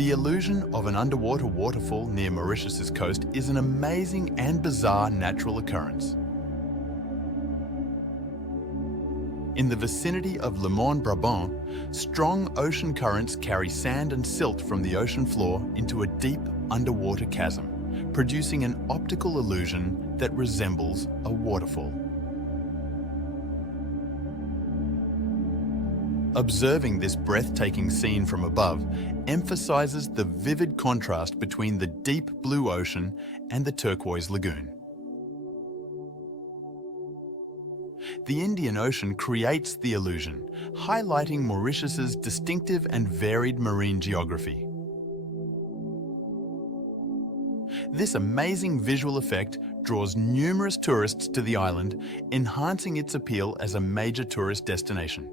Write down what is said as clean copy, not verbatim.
The illusion of an underwater waterfall near Mauritius's coast is an amazing and bizarre natural occurrence. In the vicinity of Le Mans, Brabant, strong ocean currents carry sand and silt from the ocean floor into a deep underwater chasm, producing an optical illusion that resembles a waterfall. Observing this breathtaking scene from above emphasizes the vivid contrast between the deep blue ocean and the turquoise lagoon. The Indian Ocean creates the illusion, highlighting Mauritius's distinctive and varied marine geography. This amazing visual effect draws numerous tourists to the island, enhancing its appeal as a major tourist destination.